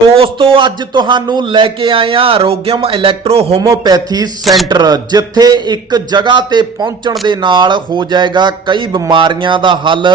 ਦੋਸਤੋ ਅੱਜ ਤੁਹਾਨੂੰ ਲੈ ਕੇ ਆਏ ਆ ਆਰੋਗਿਅਮ ਇਲੈਕਟ੍ਰੋ ਹੋਮੋਪੈਥੀ ਸੈਂਟਰ ਜਿੱਥੇ ਇੱਕ ਜਗ੍ਹਾ ਤੇ ਪਹੁੰਚਣ ਦੇ ਨਾਲ ਹੋ ਜਾਏਗਾ ਕਈ ਬਿਮਾਰੀਆਂ ਦਾ ਹੱਲ।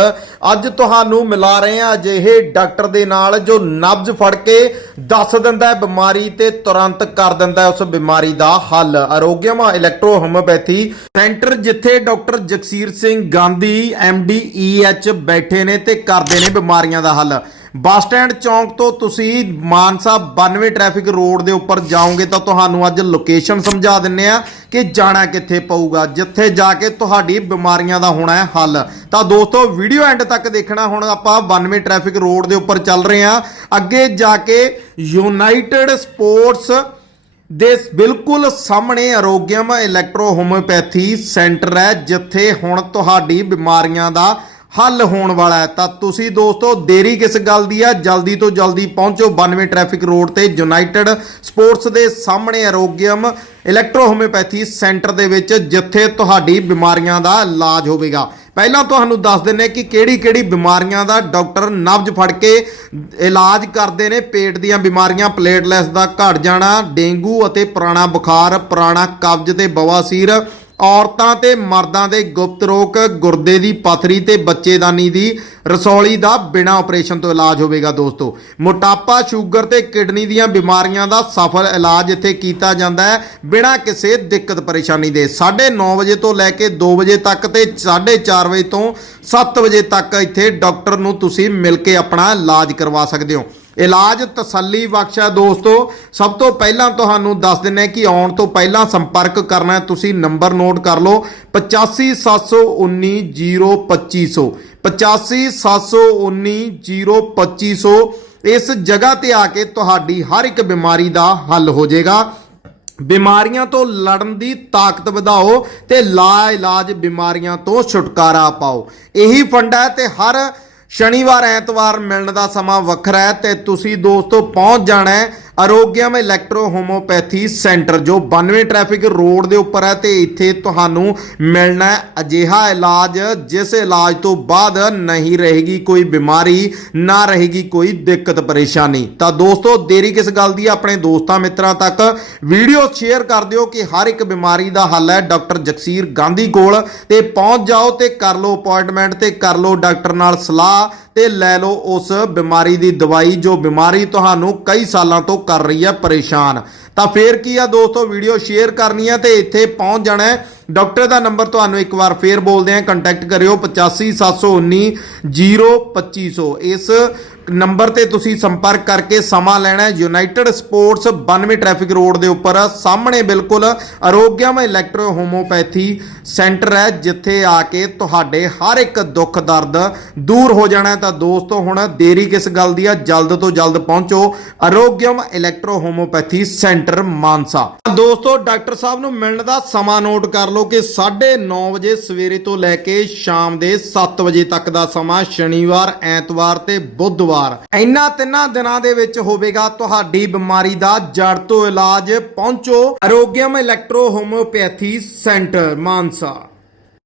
ਅੱਜ ਤੁਹਾਨੂੰ ਮਿਲਾ ਰਹੇ ਆ ਅਜਿਹੇ ਡਾਕਟਰ ਦੇ ਨਾਲ ਜੋ ਨਬਜ਼ ਫੜ ਕੇ ਦੱਸ ਦਿੰਦਾ ਹੈ, ਬਿਮਾਰੀ ਤੇ ਤੁਰੰਤ ਕਰ ਦਿੰਦਾ ਉਸ ਬਿਮਾਰੀ ਦਾ ਹੱਲ। ਆਰੋਗਿਅਮ ਇਲੈਕਟ੍ਰੋ ਹੋਮੋਪੈਥੀ ਸੈਂਟਰ ਜਿੱਥੇ doctor Jagsir Singh Gandhi MD EH ਬੈਠੇ ਨੇ ਤੇ ਕਰਦੇ ਨੇ ਬਿਮਾਰੀਆਂ ਦਾ ਹੱਲ। ਬੱਸ ਸਟੈਂਡ ਚੌਂਕ ਤੋਂ ਤੁਸੀਂ ਮਾਨਸਾ 92 ਟ੍ਰੈਫਿਕ ਰੋਡ ਦੇ ਉੱਪਰ ਜਾਓਗੇ ਤਾਂ ਤੁਹਾਨੂੰ ਅੱਜ ਲੋਕੇਸ਼ਨ ਸਮਝਾ ਦਿੰਨੇ ਆ ਕਿ ਜਾਣਾ ਕਿੱਥੇ ਪਊਗਾ, ਜਿੱਥੇ ਜਾ ਕੇ ਤੁਹਾਡੀ ਬਿਮਾਰੀਆਂ ਦਾ ਹੋਣਾ ਹੈ ਹੱਲ। ਤਾਂ ਦੋਸਤੋ, ਵੀਡੀਓ ਐਂਡ ਤੱਕ ਦੇਖਣਾ, ਹੁਣ ਆਪਾਂ 92 ਟ੍ਰੈਫਿਕ ਰੋਡ ਦੇ ਉੱਪਰ ਚੱਲ ਰਹੇ ਆ ਅੱਗੇ ਜਾ ਕੇ ਯੂਨਾਈਟਿਡ ਸਪੋਰਟਸ ਦੇ ਬਿਲਕੁਲ ਸਾਹਮਣੇ ਆਰੋਗਿਅਮ ਇਲੈਕਟ੍ਰੋ ਹੋਮੋਪੈਥੀ ਸੈਂਟਰ ਹੈ, ਜਿੱਥੇ ਹੁਣ ਤੁਹਾਡੀ ਬਿਮਾਰੀਆਂ ਦਾ ਹੱਲ ਹੋਣ ਵਾਲਾ ਹੈ। ਤਾਂ ਤੁਸੀਂ ਦੋਸਤੋ, ਦੇਰੀ ਕਿਸ ਗੱਲ ਦੀ ਆ? ਜਲਦੀ ਤੋਂ ਜਲਦੀ ਪਹੁੰਚੋ 92 ਟ੍ਰੈਫਿਕ ਰੋਡ ਤੇ ਯੂਨਾਈਟਿਡ ਸਪੋਰਟਸ ਦੇ ਸਾਹਮਣੇ ਆਰੋਗਿਅਮ ਇਲੈਕਟ੍ਰੋ ਹੋਮਿਓਪੈਥੀ ਸੈਂਟਰ ਦੇ ਵਿੱਚ, ਜਿੱਥੇ ਤੁਹਾਡੀ ਬਿਮਾਰੀਆਂ ਦਾ ਇਲਾਜ ਹੋਵੇਗਾ। ਪਹਿਲਾਂ ਤੁਹਾਨੂੰ ਦੱਸ ਦਿੰਨੇ ਕਿ ਕਿਹੜੀ ਕਿਹੜੀ ਬਿਮਾਰੀਆਂ ਦਾ ਡਾਕਟਰ ਨਬਜ਼ ਫੜ ਕੇ ਇਲਾਜ ਕਰਦੇ ਨੇ। ਪੇਟ ਦੀਆਂ ਬਿਮਾਰੀਆਂ, ਪਲੇਟਲੈਸ ਦਾ ਘਟ ਜਾਣਾ, ਡੇਂਗੂ ਅਤੇ ਪੁਰਾਣਾ ਬੁਖਾਰ, ਪੁਰਾਣਾ ਕਬਜ਼ ਤੇ ਬਵਾਸੀਰ ਔਰਤਾਂ ਤੇ ਮਰਦਾਂ ਦੇ ਗੁਪਤ ਰੋਗ ਗੁਰਦੇ ਦੀ ਪਥਰੀ ਤੇ ਬੱਚੇਦਾਨੀ ਦੀ ਰਸੌਲੀ ਦਾ ਬਿਨਾਂ ਆਪਰੇਸ਼ਨ ਤੋਂ ਇਲਾਜ ਹੋਵੇਗਾ ਦੋਸਤੋ। ਮੋਟਾਪਾ, ਸ਼ੂਗਰ ਤੇ ਕਿਡਨੀ ਦੀਆਂ ਬਿਮਾਰੀਆਂ ਦਾ ਸਫਲ ਇਲਾਜ ਇੱਥੇ ਕੀਤਾ ਜਾਂਦਾ ਹੈ ਬਿਨਾ ਕਿਸੇ ਦਿੱਕਤ ਪਰੇਸ਼ਾਨੀ ਦੇ। 9:30 ਵਜੇ ਤੋਂ ਲੈ ਕੇ 2 ਵਜੇ ਤੱਕ ਤੇ 4:30 ਵਜੇ ਤੋਂ 7 ਵਜੇ ਤੱਕ ਇੱਥੇ ਡਾਕਟਰ ਨੂੰ ਤੁਸੀਂ ਮਿਲ ਕੇ ਆਪਣਾ ਇਲਾਜ ਕਰਵਾ ਸਕਦੇ ਹੋ। ਇਲਾਜ ਤਸੱਲੀ ਬਖਸ਼ਾ ਦੋਸਤੋ, ਸਭ ਤੋਂ ਪਹਿਲਾਂ ਤੁਹਾਨੂੰ ਦੱਸ ਦਿੰਨੇ ਕਿ ਆਉਣ ਤੋਂ ਪਹਿਲਾਂ ਸੰਪਰਕ ਕਰਨਾ ਤੁਸੀਂ ਨੰਬਰ ਨੋਟ ਕਰ ਲਓ 8571902500 8571902500 ਇਸ ਜਗ੍ਹਾ ਤੇ ਆ ਕੇ ਤੁਹਾਡੀ ਹਰ ਇੱਕ ਬਿਮਾਰੀ ਦਾ ਹੱਲ ਹੋ ਜਾਏਗਾ। ਬਿਮਾਰੀਆਂ ਤੋਂ ਲੜਨ ਦੀ ਤਾਕਤ ਵਧਾਓ ਤੇ ਲਾ ਇਲਾਜ ਬਿਮਾਰੀਆਂ ਤੋਂ ਛੁਟਕਾਰਾ ਪਾਓ। ਇਹੀ ਫੰਡਾ ਹੈ ਤੇ ਹਰ ਸ਼ਨੀਵਾਰ ਐਤਵਾਰ ਮਿਲਣ ਦਾ ਸਮਾਂ ਵੱਖਰਾ ਹੈ ਤੇ ਤੁਸੀਂ ਦੋਸਤੋ ਪਹੁੰਚ ਜਾਣਾ ਹੈ ਆਰੋਗਿਅਮ ਇਲੈਕਟ੍ਰੋ ਹੋਮੋਪੈਥੀ ਸੈਂਟਰ ਜੋ 92 ਟ੍ਰੈਫਿਕ ਰੋਡ ਦੇ ਉੱਪਰ ਹੈ ਤੇ ਇੱਥੇ ਤੁਹਾਨੂੰ ਮਿਲਣਾ ਹੈ ਅਜਿਹਾ ਇਲਾਜ, ਜਿਸ ਇਲਾਜ ਤੋਂ ਬਾਅਦ ਨਹੀਂ ਰਹੇਗੀ ਕੋਈ ਬਿਮਾਰੀ, ਨਾ ਰਹੇਗੀ ਕੋਈ ਦਿੱਕਤ ਪਰੇਸ਼ਾਨੀ। ਤਾਂ ਦੋਸਤੋ, ਦੇਰੀ ਕਿਸ ਗੱਲ ਦੀ ਆਪਣੇ ਦੋਸਤਾਂ ਮਿੱਤਰਾਂ ਤੱਕ ਵੀਡੀਓ ਸ਼ੇਅਰ ਕਰ ਦਿਓ ਕਿ ਹਰ ਇੱਕ ਬਿਮਾਰੀ ਦਾ ਹੱਲ ਹੈ ਡਾਕਟਰ ਜਗਸੀਰ ਗਾਂਧੀ ਕੋਲ। ਤੇ ਪਹੁੰਚ ਜਾਓ ਤੇ ਕਰ ਲਓ ਅਪਾਇੰਟਮੈਂਟ ਤੇ ਕਰ ਲਓ ਡਾਕਟਰ ਨਾਲ ਸਲਾਹ। ਤੇ ਲੈ ਲਓ ਉਸ ਬਿਮਾਰੀ ਦੀ ਦਵਾਈ ਜੋ ਬਿਮਾਰੀ ਤੁਹਾਨੂੰ ਕਈ ਸਾਲਾਂ ਤੋਂ ਕਰ ਰਹੀ ਹੈ ਪਰੇਸ਼ਾਨ। ਤਾਂ ਫੇਰ ਕੀ ਆ ਦੋਸਤੋ, ਵੀਡੀਓ ਸ਼ੇਅਰ ਕਰਨੀ ਹੈ ਤੇ ਇੱਥੇ ਪਹੁੰਚ ਜਾਣਾ ਡਾਕਟਰ ਦਾ ਨੰਬਰ ਤੁਹਾਨੂੰ ਇੱਕ ਵਾਰ ਫੇਰ ਬੋਲਦੇ ਹਾਂ ਕੰਟੈਕਟ ਕਰਿਓ 8571902500 ਇਸ ਨੰਬਰ ਤੇ ਤੁਸੀਂ ਸੰਪਰਕ ਕਰਕੇ ਸਮਾਂ ਲੈਣਾ ਯੂਨਾਈਟਿਡ ਸਪੋਰਟਸ 92 ਟ੍ਰੈਫਿਕ ਰੋਡ ਦੇ ਉੱਪਰ। ਸਾਹਮਣੇ ਬਿਲਕੁਲ ਆਰੋਗਿਅਮ ਇਲੈਕਟ੍ਰੋ ਹੋਮੋਪੈਥੀ ਸੈਂਟਰ ਹੈ, ਜਿੱਥੇ ਆ ਕੇ ਤੁਹਾਡੇ ਹਰ ਇੱਕ ਦੁੱਖ, ਦਰਦ ਦੂਰ ਹੋ ਜਾਣਾ ਤਾਂ ਦੋਸਤੋ, ਹੁਣ ਦੇਰੀ ਕਿਸ ਗੱਲ ਦੀ ਆ? ਜਲਦ ਤੋਂ ਜਲਦ ਪਹੁੰਚੋ Arogyam electro homoeopathy centre Mansa. ਦੋਸਤੋ, ਡਾਕਟਰ ਸਾਹਿਬ ਨੂੰ ਮਿਲਣ ਦਾ ਸਮਾਂ ਨੋਟ ਕਰ ਲਓ ਕਿ 9:30 ਵਜੇ ਸਵੇਰੇ ਤੋਂ ਲੈ ਕੇ ਸ਼ਾਮ ਦੇ 7 ਵਜੇ ਤੱਕ ਦਾ ਸਮਾਂ ਸ਼ਨੀਵਾਰ, ਐਤਵਾਰ ਤੇ ਬੁੱਧਵਾਰ। ਇਹਨਾਂ ਤਿੰਨਾਂ ਦਿਨਾਂ ਦੇ ਵਿੱਚ ਹੋਵੇਗਾ ਤੁਹਾਡੀ ਬਿਮਾਰੀ ਦਾ ਜੜ ਤੋਂ ਇਲਾਜ। ਪਹੁੰਚੋ Arogyam electro homoeopathy centre, Mansa.